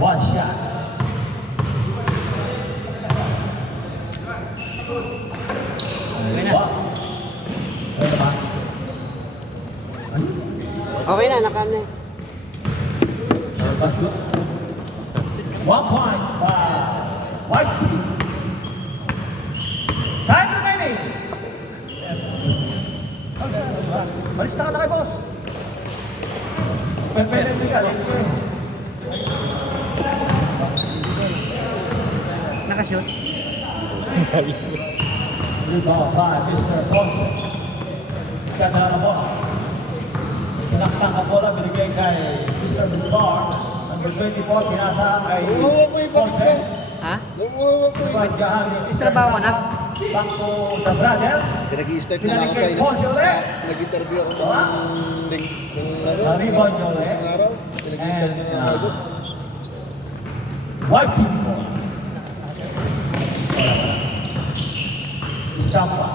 One shot. Okay na. Ano ba? Okay na, nakam na. Shoot. 1 point by White team. Time remaining. Balista ka na kay boss. Pwede mo siya. Nakashoot. Rebound by Mr. Ponce. Ganda na bola. Tinaktak ang bola, binigay kay Mr. Bucar. Number 24, pinasa kay Ponce. Ha? Right behind ni Mr. Trabaho ka na? Back to the brother. Pinag-i-start na lang Pinalik kay sa Ponce ulit. nag-interview ako ng Rebound niya ulit. isang araw. Pinag-i-start na nga ako doon. White team ball. Estampa.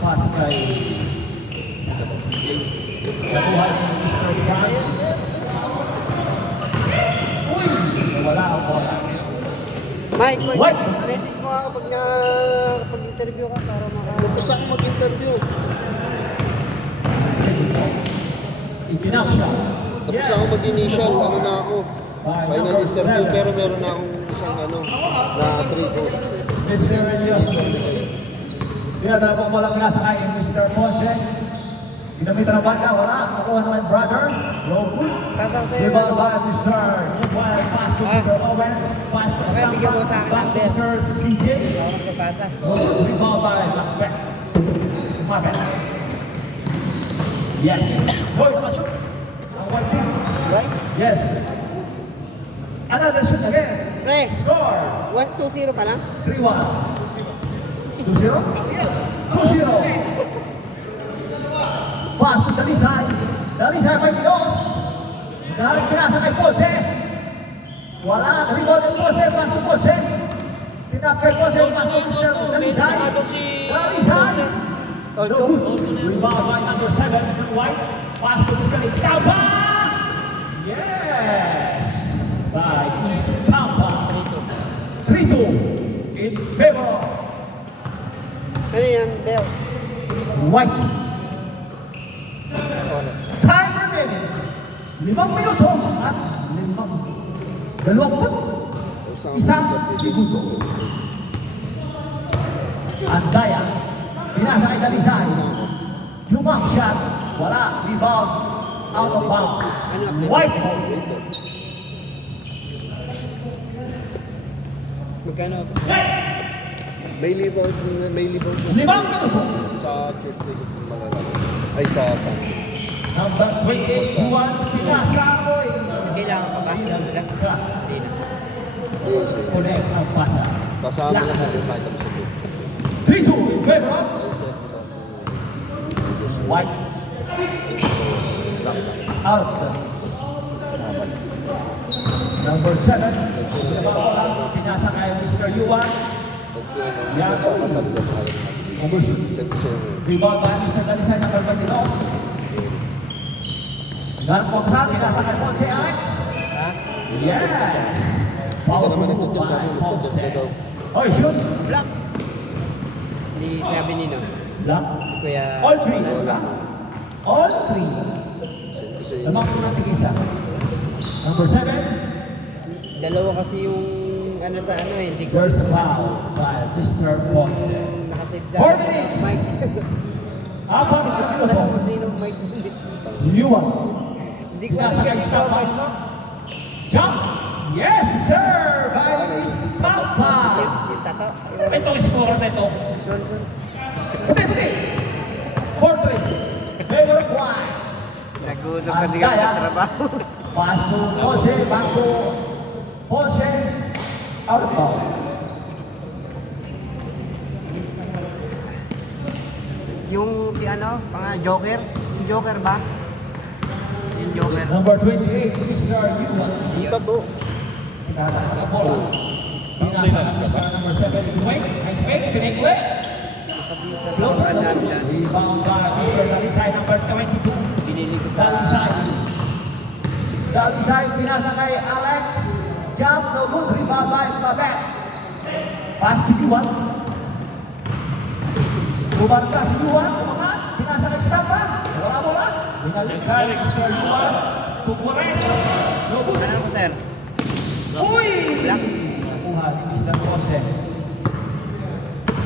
Pass kay nabuhay ni Mr. Francis. Uy! Wala ang bola. Mike, What? message mo ako pag interview ka para Tapos ako mag-interview. Itinap siya. Tapos ako mag-initial, ano na ako. Final interview, pero meron na akong isang na trigo. Mr. Elias. Pinadala po walang pinasa kay Mr. Ponce. Ginamitan ng banda, wala. Nakuha naman brother. Low good. Pasang sa'yo. Rebound by Mr. Newell. Pass to Mr. Owens. Pass to Okay, bigyan mo sa akin Back to number. Mr. CJ. ako nagpapasa. Rebound by Macbeth. Macbeth. Yes. Boy, pasok. Ang white team. Right? Yes. Another shoot again. Pre, Score. 1-2-0 pa lang? 3-1. 2-0? 2-0. Pass to Dalisay. Dalisay kay Pinos. Galing pinasa kay Ponce. Wala. Rebound ng Ponce. Pass to Ponce. Tinap kay Ponce. Pass to Mr. Dalisay. Dalisay. All No two. good. Rebound by number 7. White. Pass to Mr. Estampa. Yes. By Estampa. 3-2. In favor. Ano yan, Bell? White. Oras. Time remaining. 5 minuto at 20 isang segundo. Andaya. Pinasa kay Dalisay. Jump shot. Wala. Rebound. Out of bounds. White ball. Magkano ako? May libang po 5 minuto. sa Tuesday ko malalaman. Ay, sa Sunday. Number 28, Juan Pinasa ko. Kailangan pa ba? Hindi na. Yes, Ulit ang pasa. Kasama na sa mga items sa book. 3-2. In favor. Ay, sir, White. Out. Number 7. Pinasa kay Mr. Yuan. sa katablan na Number 2. Send ko sa'yo. Rebound by Mr. Dalisay, number 22. Dan Pogsa, pinasa kay Ponce Alex. Ha? Yes. Hindi ka naman nagtutut sa amin. Nagtutut na daw. Oh, shoot. Black. Hindi sabi nino. Black. Kuya... All three. All three. Send ko sa'yo. Lamang ko ng tig-isa. Number 7. Dalawa kasi yung ano sa ano eh. Hindi ko... There's a foul by Mr. Ponce. Nakasave sa 4 minutes. Mike. Apat na Wala minuto. ko sinong Mike ulit. Yuan. Hindi ko alam yung profile mo. Jump. Yes, sir. By Estampa. Yung tato. Ito ang score na ito. Sorry, sorry. Puti. 4-3. Favor of White. Nag-uusap kasi kami sa trabaho. Pass to Ponce. Back to Ponce. Out of bounds. Yung si ano, Joker? Yung Joker ba? Yung Joker. Number 28, Mr. Yuan. Dito po. Pinasa ang bola. Pinasa Mr. number 7, Dwayne. Nice fake. Pinigwe. Sa sobrang dami na. Rebound by Mr. Dalisay, number 22. Binili ko sa... Dalisay. Dalisay, pinasa kay Alex J. jump, no good. Rebound by Mabet. Pass to Yuan. Bumarka si Yuan, umangat. Pinasa ng Stampa. Wala mo lang. Binalikan ni Mr. Yuan. Tukures. No good. Ano ko, sir? Uy! Nakuha ni Mr. Jose.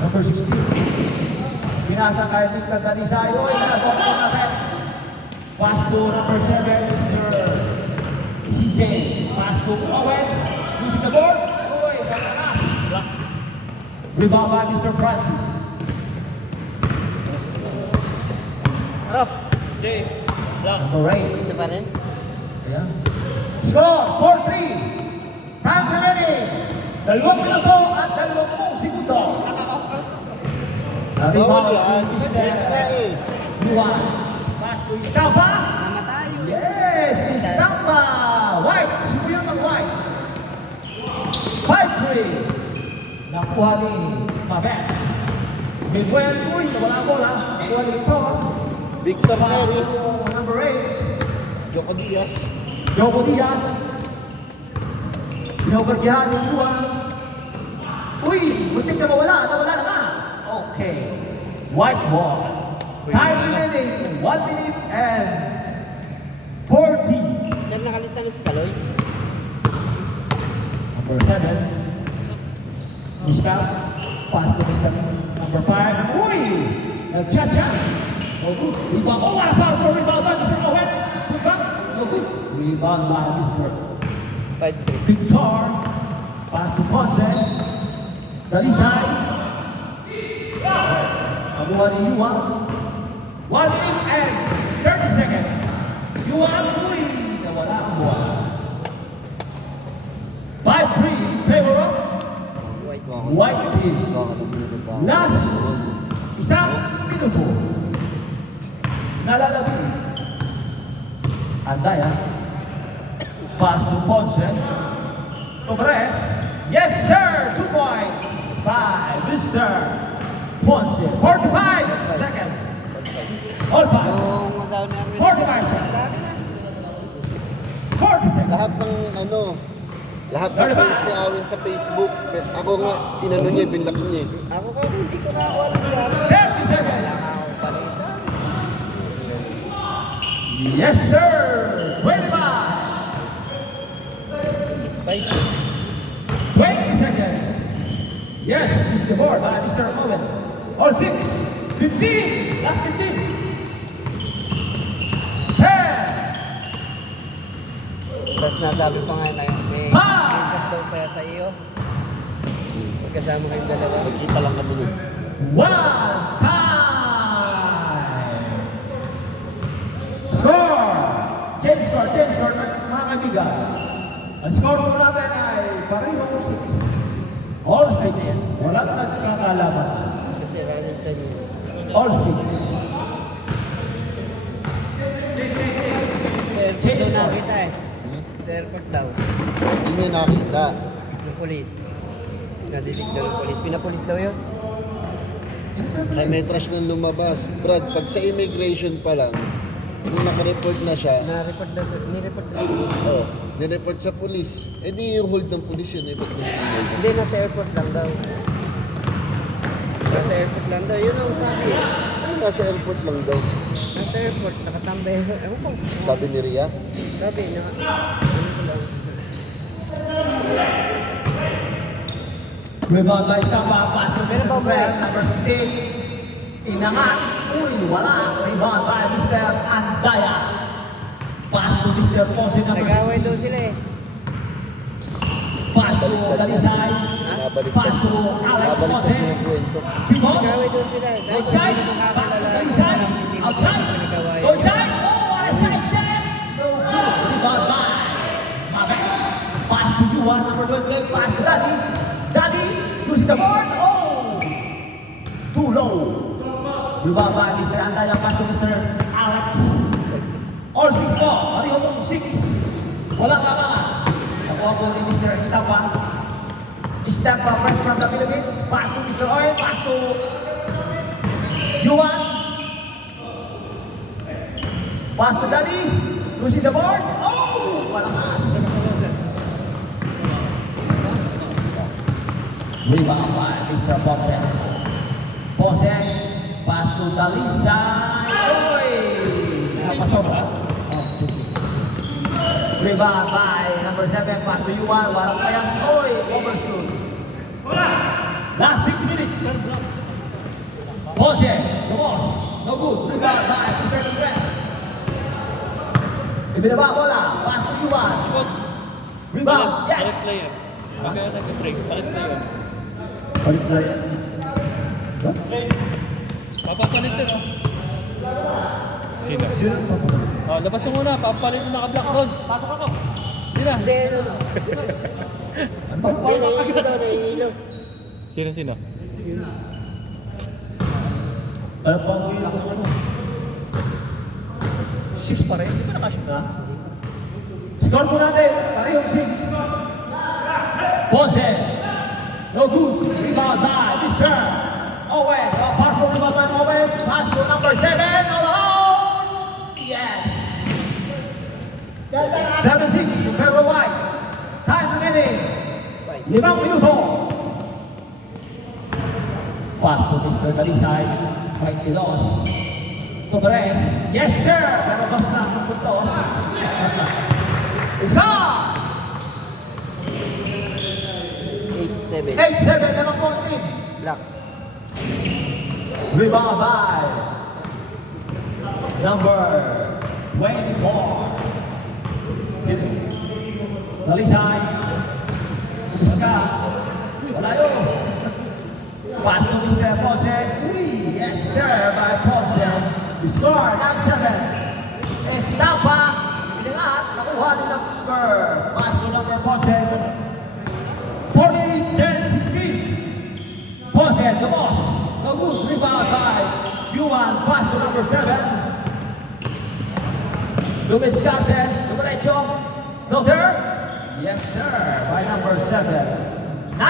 Number 16. Pinasa kay Mr. Danisayo. Inabot ko na rin. Pass to number 7, Mr. CJ. Pass to Owens. Using the board. Uy, katakas. Rebound by Mr. Francis. Ano? Jay. Lang. Number 8. Ito pa rin? Ayan. Score, 4-3. Time remaining. 2 minuto at 20 segundo. Bawal yan. Yes ka eh. Yuan. Pass to Estampa. Namatay. Yes, Estampa. White. Subuyan ng White. 5-3. Nakuha ni Mabet. Miguel, uy, nawala ang bola. Nakuha ni Victor. Victor Pass Neri. to number 8. Joko Diaz. Joko Diaz. Pinogardihan yung Yuan. Uy, muntik na mawala. Nawala na nga. Okay. White ball. Time remaining. 1 minute and 40. Sir, nakalista na si Kaloy. Number 7. Miska. Pass to Mr. Number 5. Uy! Nag-cha-cha. No good. Rebound. Oh, what a foul for rebound by Mr. Owen. Put back. No good. Rebound by Mr. 5-3. Victor. Pass to Ponce. Dalisay. Nakuha ni Yuan. 1 minute and 30 seconds. Yuan, uy! Nawala ang buwan. 5-3. Favor up. White team. Last isang minuto. Nalalabi. Andaya. Pass to Ponce. Tobres. Yes, sir! 2 points by Mr. Ponce. 45 seconds. All five. Yung masaw ni Arvin. 45 seconds. 40 seconds. Lahat ng ano, lahat ng post ni Awin sa Facebook, ako nga, inano niya, binlock niya. Ako ka, hindi ko na ako alam siya. 30 seconds. Kailangan akong palitan. Yes, sir! 25. 6-5. 20 seconds. Yes, it's the board by Mr. Owen. All 6. 15. Last 15. 10. Tapos nasabi pa nga na may screenshot daw sa iyo. Magkasama kayong dalawa. Nagkita lang kami nun. 1 time. Score! Change score, mga kaibigan. Ang score po natin ay pareho 6. All 6. Walang nagkakalaman. Kasi running time yun. All 6. Sa airport daw nakita eh. Sa airport daw. Hindi niya nakita. Yung polis. Nadidig daw ng polis. Pinapolis daw yun. Sa metras nang lumabas. Brad, pag sa immigration pa lang, nung nakareport na siya, Na-report daw sa... Ni-report daw sa... oh, nireport sa pulis. Eh di yung hold ng pulis yun, eh, ba't may hold? Hindi, nasa airport lang daw. Nasa airport lang daw. Yun ang sabi eh. Ay, nasa airport lang daw. Nasa airport, nakatambay. Ewan ko. Sabi ni Ria. Sabi, ano ko lang. Rebound by Estampa. Pass to Meron ba Mr. ba? Bell, number 16. Inangat. Uy, wala. Rebound by Mr. Andaya. Pass to Mr. Ponce, number Nag-away 16. daw sila eh. Pass to Dalisay. Pass to Alex Babaliktad Ponce. niya yung kwento. Pimo. Nag-away daw sila. Dahil Outside. hindi mo kakilala. Dalisay. Hindi mo Outside. nag-away. Outside. Oh, what a side step. No good. Rebound by Mabet. Pass to Yuan, number 28. Pass to Daddy. Daddy using the board. Oh, too low. Rebound by Mr. Andaya. Pass to Mr. Alex. All 6 po. Pareho po 6. Walang labangan. Nakuha po ni Mr. Estampa. Estampa press from the Philippines. Pass to Mr. Oil. Pass to Yuan. Pass to Daddy. Using the board. Oh, malakas. Rebound by Mr. Ponce. Ponce, pass to Dalisay. Oy! Nakapasok. Oh, rebound by number 7, pass to Yuan. Walang payas. Oy! Overshoot. Last 6 minutes. Ponce, the boss. No good. Rebound by Mr. Grant. Ibinaba bola. Pass to Yuan. Coach, Rebound. palit Yes. player. Pagka nag-break, palit player. Palit player. Papapalit yun, oh. Sino? Sino ang papalit? Oh, labas mo muna, papalit yung naka-black Dons. Pasok ako. Hindi na. Hindi, ano. Ano ba? Hindi, nahihilo daw, nahihilo. Sino? Ano pa ang hila ko ano? 6 pa rin, hindi ba nakashoot na? Score po natin, parehong 6. Ponce, no good, rebound by Mr. Owen, powerful rebound by Owen, pass to number 7, all out! Yes! 7-6, in favor white. Time remaining, 5 minuto. Pass to Mr. Dalisay, right Tilos. Torres, yes sir! Pero basta ang puntos. It's gone! 8-7. 8-7 naman po ang team. Black. Rebound by number 24. Dalisay. Iska. Wala yun. Pass to Mr. Ponce. Uy, yes sir, by Ponce. Score, 9-7. Estampa. Pinangat, nakuha ni number. Pass to number Ponce. 48-16. Ponce, the boss. No good, rebound by Yuan. Pass to number 7. Dumiscarte, Dumiretso. No there? Yes sir, by number 7. 9-8.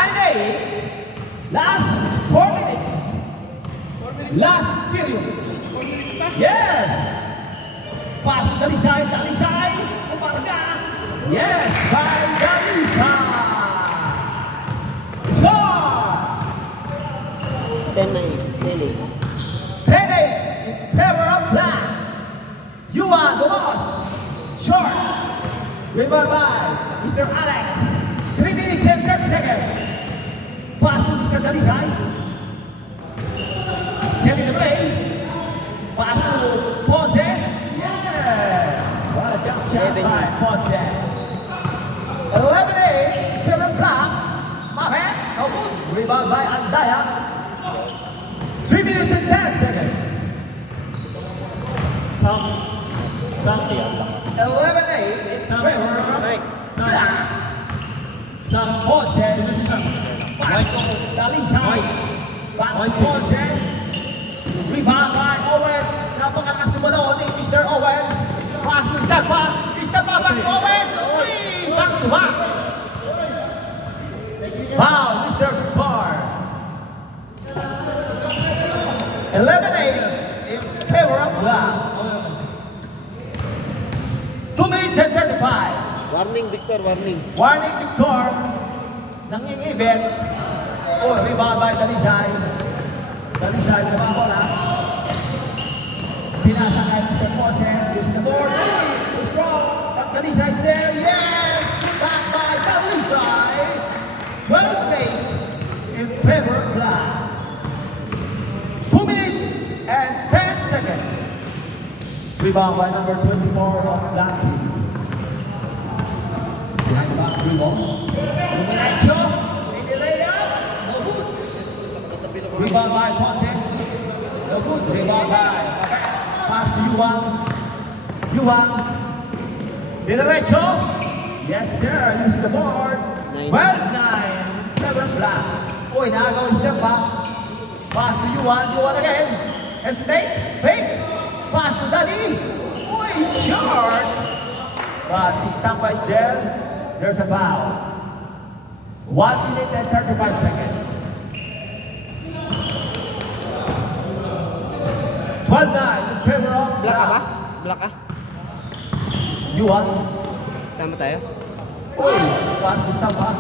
Last 4 minutes. Last period. Yes. Pass to Dalisay. Dalisay. Umarga. Yes. By Dalisay. Score. 10-8. 10-8 in favor of black. Yuan, the boss. Short. Rebound by Mr. Alex. 3 minutes and 30 seconds. Pass to Mr. Dalisay. Setting the play. Pass to Ponce. Yes. What a jump shot by Ponce. 11-8. Kevin Black. Mahe. No good. Rebound by Andaya. 3 minutes and 10 seconds. Saan siya? 11-8 in favor of Black. Ponce. Pass to Dalisay. Pass to Ponce. Rebound by Owens. Napakalakas tumalaw ni Mr. Owens. Pass to Stapa. Stapa back to Owens. Uy! Back to back. Foul, Mr. Victor. 11-8 in favor of Black. 2 minutes and 35. Warning, Victor, warning. Warning Victor. Nangingibet. Oh, rebound by Dalisay. Dalisay, diba bola? Pinasa kay Mr. Ponce. Use the board. Strong. Dalisay is there. Yes! Back by Dalisay. 12-8 in favor of Black. 2 minutes and 10 seconds. Rebound by number 24 of Black team. Behind the back, rebound. Dumiretso. In the layup. No good. Rebound by Ponce. No good. Rebound by pass to Yuan. Yuan. Diretso. Yes, sir. Use the board. 12-9. Trevor Black. Uy, nakagawa step pa. Pass to Yuan. Yuan again. Hesitate. Fake. Pass to Dali. Uy, short. But Estampa is there. There's a foul. 1 minute and 35 seconds. 12-9 in favor of Black ka ba? Black ka? Yuan. Tama tayo? Uy, pass to Estampa.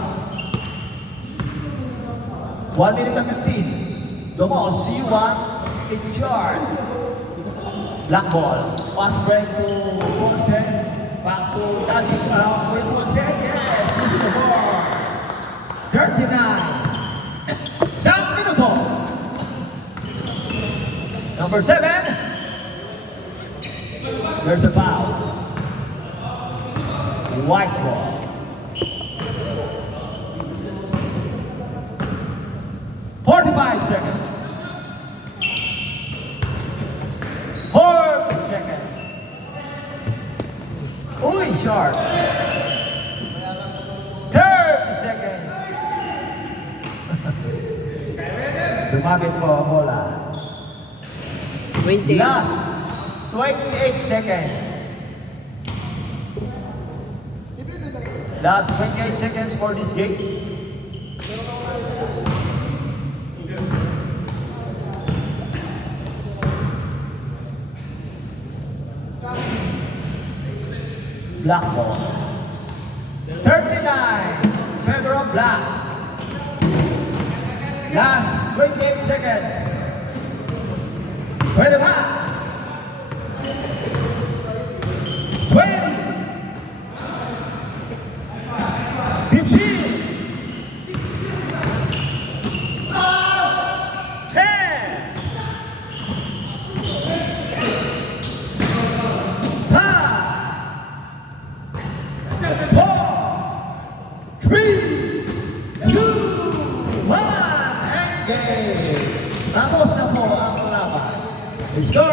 1 minute and 15. Domos, C1, it's yard. Black ball. Pass break to Ponce. Back to Dati with Ponce. Yes, this is the ball. 39. Isang minuto. Number 7. There's a foul. White ball. Forty-five seconds. 40 seconds. Uy, sharp. 30 seconds. Sumabit po ang bola. 20. Last 28 seconds. Last 28 seconds for this game. Black ball. 39. Favor of black. Last 28 seconds. 25.